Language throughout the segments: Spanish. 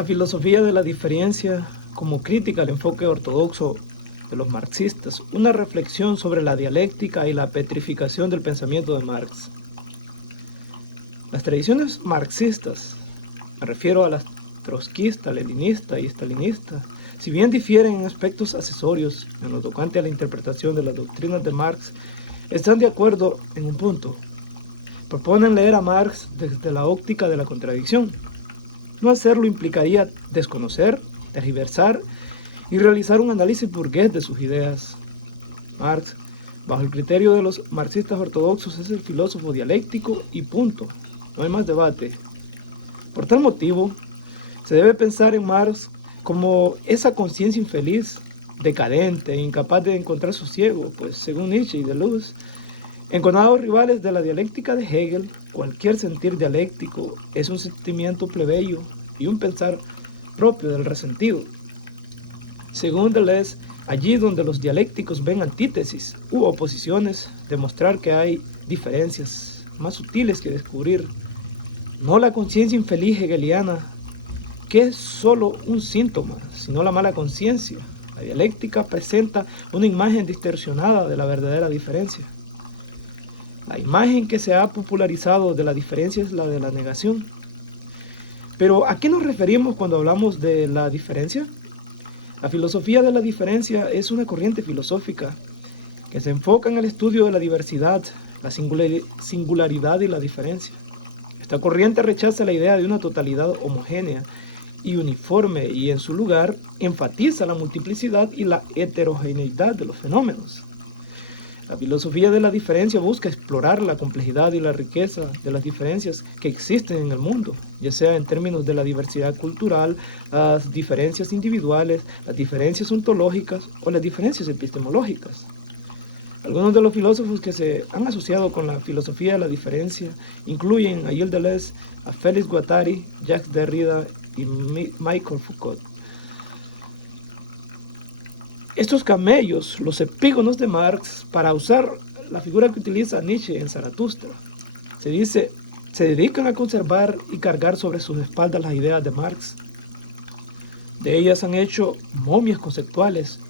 La filosofía de la diferencia como crítica al enfoque ortodoxo de los marxistas, una reflexión sobre la dialéctica y la petrificación del pensamiento de Marx. Las tradiciones marxistas, me refiero a las trotskista, leninista y stalinista, si bien difieren en aspectos accesorios en lo tocante a la interpretación de las doctrinas de Marx, están de acuerdo en un punto. Proponen leer a Marx desde la óptica de la contradicción. No hacerlo implicaría desconocer, tergiversar y realizar un análisis burgués de sus ideas. Marx, bajo el criterio de los marxistas ortodoxos, es el filósofo dialéctico y punto. No hay más debate. Por tal motivo, se debe pensar en Marx como esa conciencia infeliz, decadente e incapaz de encontrar sosiego, pues según Nietzsche y Deleuze, enconados rivales de la dialéctica de Hegel, cualquier sentir dialéctico es un sentimiento plebeyo y un pensar propio del resentido. Según Deleuze, allí donde los dialécticos ven antítesis u oposiciones, demostrar que hay diferencias más sutiles que descubrir, no la conciencia infeliz hegeliana, que es solo un síntoma, sino la mala conciencia. La dialéctica presenta una imagen distorsionada de la verdadera diferencia. La imagen que se ha popularizado de la diferencia es la de la negación. Pero, ¿a qué nos referimos cuando hablamos de la diferencia? La filosofía de la diferencia es una corriente filosófica que se enfoca en el estudio de la diversidad, la singularidad y la diferencia. Esta corriente rechaza la idea de una totalidad homogénea y uniforme y en su lugar enfatiza la multiplicidad y la heterogeneidad de los fenómenos. La filosofía de la diferencia busca explorar la complejidad y la riqueza de las diferencias que existen en el mundo, ya sea en términos de la diversidad cultural, las diferencias individuales, las diferencias ontológicas o las diferencias epistemológicas. Algunos de los filósofos que se han asociado con la filosofía de la diferencia incluyen a Gilles Deleuze, a Félix Guattari, Jacques Derrida y Michel Foucault. Estos camellos, los epígonos de Marx, para usar la figura que utiliza Nietzsche en Zaratustra, se dedican a conservar y cargar sobre sus espaldas las ideas de Marx. De ellas han hecho momias conceptuales,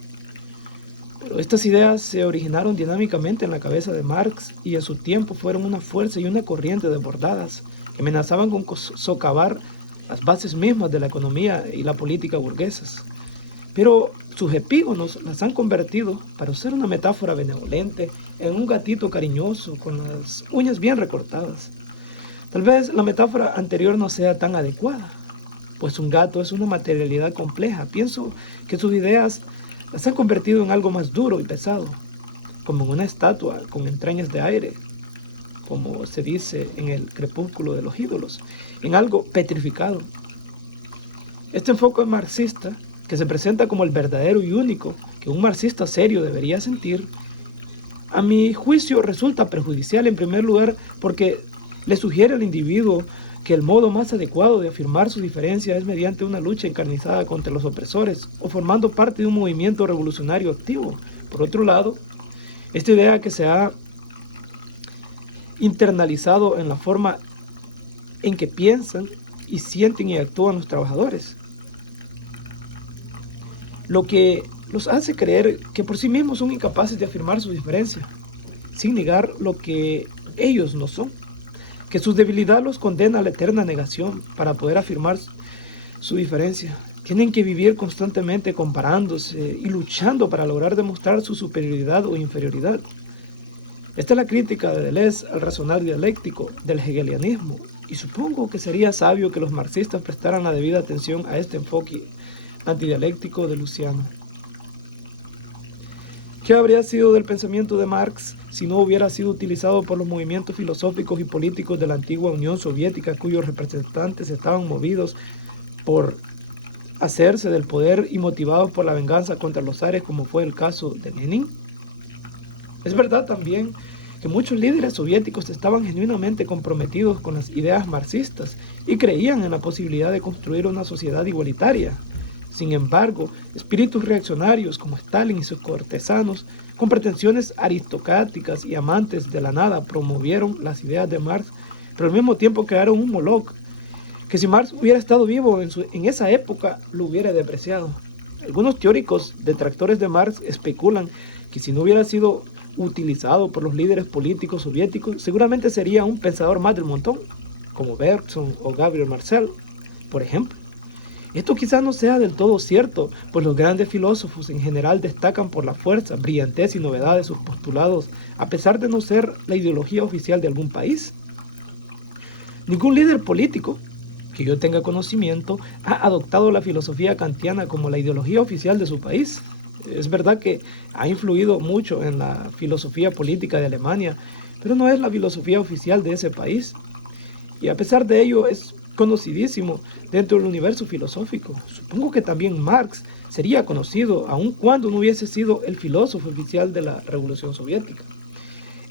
pero estas ideas se originaron dinámicamente en la cabeza de Marx y en su tiempo fueron una fuerza y una corriente desbordadas que amenazaban con socavar las bases mismas de la economía y la política burguesas. Pero sus epígonos las han convertido, para usar una metáfora benevolente, en un gatito cariñoso con las uñas bien recortadas. Tal vez la metáfora anterior no sea tan adecuada, pues un gato es una materialidad compleja. Pienso que sus ideas las han convertido en algo más duro y pesado, como en una estatua con entrañas de aire, como se dice en el crepúsculo de los ídolos, en algo petrificado. Este enfoque marxista, que se presenta como el verdadero y único que un marxista serio debería sentir, a mi juicio resulta perjudicial en primer lugar porque le sugiere al individuo que el modo más adecuado de afirmar su diferencia es mediante una lucha encarnizada contra los opresores o formando parte de un movimiento revolucionario activo. Por otro lado, esta idea que se ha internalizado en la forma en que piensan y sienten y actúan los trabajadores, lo que los hace creer que por sí mismos son incapaces de afirmar su diferencia, sin negar lo que ellos no son, que su debilidad los condena a la eterna negación para poder afirmar su diferencia. Tienen que vivir constantemente comparándose y luchando para lograr demostrar su superioridad o inferioridad. Esta es la crítica de Deleuze al razonar dialéctico del hegelianismo, y supongo que sería sabio que los marxistas prestaran la debida atención a este enfoque antidialéctico de Luciano. ¿Qué habría sido del pensamiento de Marx si no hubiera sido utilizado por los movimientos filosóficos y políticos de la antigua Unión Soviética, cuyos representantes estaban movidos por hacerse del poder y motivados por la venganza contra los zares, como fue el caso de Lenin? Es verdad también que muchos líderes soviéticos estaban genuinamente comprometidos con las ideas marxistas y creían en la posibilidad de construir una sociedad igualitaria. Sin embargo, espíritus reaccionarios como Stalin y sus cortesanos, con pretensiones aristocráticas y amantes de la nada, promovieron las ideas de Marx, pero al mismo tiempo crearon un Moloch que si Marx hubiera estado vivo en esa época, lo hubiera depreciado. Algunos teóricos detractores de Marx especulan que si no hubiera sido utilizado por los líderes políticos soviéticos, seguramente sería un pensador más del montón, como Bergson o Gabriel Marcel, por ejemplo. Esto quizás no sea del todo cierto, pues los grandes filósofos en general destacan por la fuerza, brillantez y novedad de sus postulados, a pesar de no ser la ideología oficial de algún país. Ningún líder político que yo tenga conocimiento ha adoptado la filosofía kantiana como la ideología oficial de su país. Es verdad que ha influido mucho en la filosofía política de Alemania, pero no es la filosofía oficial de ese país. Y a pesar de ello es conocidísimo dentro del universo filosófico. Supongo que también Marx sería conocido, aun cuando no hubiese sido el filósofo oficial de la Revolución Soviética.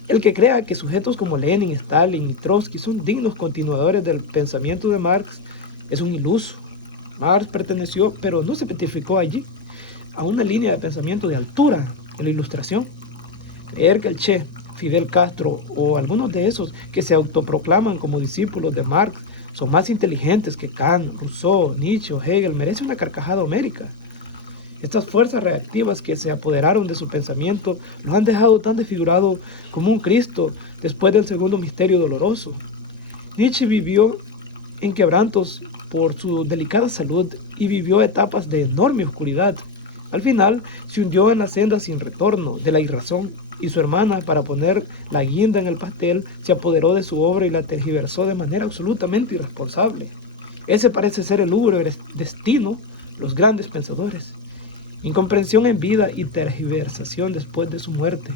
El que crea que sujetos como Lenin, Stalin y Trotsky son dignos continuadores del pensamiento de Marx es un iluso. Marx perteneció, pero no se petrificó allí, a una línea de pensamiento de altura en la Ilustración. Creer que el Che, Fidel Castro o algunos de esos que se autoproclaman como discípulos de Marx son más inteligentes que Kant, Rousseau, Nietzsche o Hegel merece una carcajada homérica. Estas fuerzas reactivas que se apoderaron de su pensamiento lo han dejado tan desfigurado como un Cristo después del segundo misterio doloroso. Nietzsche vivió en quebrantos por su delicada salud y vivió etapas de enorme oscuridad. Al final se hundió en la senda sin retorno de la irrazón y su hermana, para poner la guinda en el pastel, se apoderó de su obra y la tergiversó de manera absolutamente irresponsable. Ese parece ser el lúgubre destino de los grandes pensadores. Incomprensión en vida y tergiversación después de su muerte.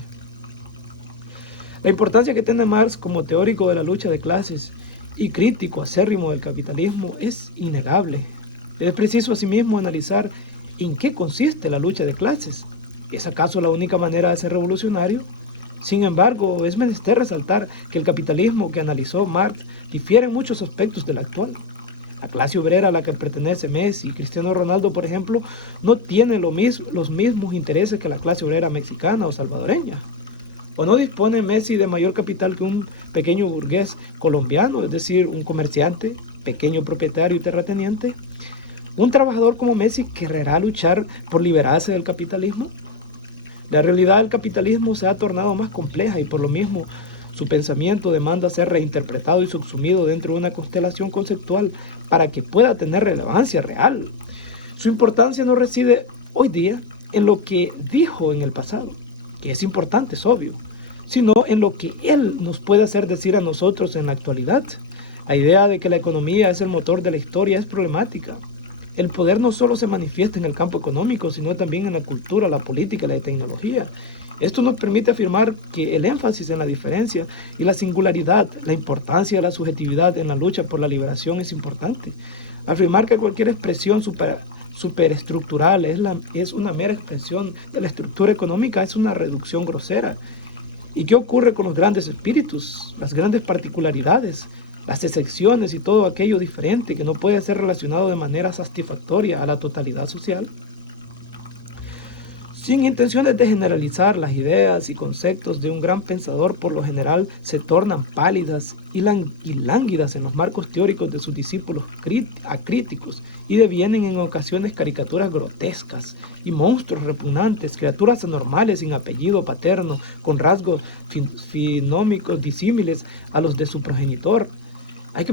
La importancia que tiene Marx como teórico de la lucha de clases y crítico acérrimo del capitalismo es innegable. Es preciso asimismo analizar en qué consiste la lucha de clases. ¿Es acaso la única manera de ser revolucionario? Sin embargo, es menester resaltar que el capitalismo que analizó Marx difiere en muchos aspectos del actual. La clase obrera a la que pertenece Messi y Cristiano Ronaldo, por ejemplo, no tiene los mismos intereses que la clase obrera mexicana o salvadoreña. ¿O no dispone Messi de mayor capital que un pequeño burgués colombiano, es decir, un comerciante, pequeño propietario y terrateniente? ¿Un trabajador como Messi querrá luchar por liberarse del capitalismo? La realidad del capitalismo se ha tornado más compleja y por lo mismo su pensamiento demanda ser reinterpretado y subsumido dentro de una constelación conceptual para que pueda tener relevancia real. Su importancia no reside hoy día en lo que dijo en el pasado, que es importante, es obvio, sino en lo que él nos puede hacer decir a nosotros en la actualidad. La idea de que la economía es el motor de la historia es problemática. El poder no solo se manifiesta en el campo económico, sino también en la cultura, la política y la tecnología. Esto nos permite afirmar que el énfasis en la diferencia y la singularidad, la importancia de la subjetividad en la lucha por la liberación es importante. Afirmar que cualquier expresión superestructural es una mera expresión de la estructura económica es una reducción grosera. ¿Y qué ocurre con los grandes espíritus, las grandes particularidades, las excepciones y todo aquello diferente que no puede ser relacionado de manera satisfactoria a la totalidad social? Sin intenciones de generalizar, las ideas y conceptos de un gran pensador por lo general se tornan pálidas y lánguidas en los marcos teóricos de sus discípulos acríticos y devienen en ocasiones caricaturas grotescas y monstruos repugnantes, criaturas anormales sin apellido paterno, con rasgos finómicos disímiles a los de su progenitor. Hay que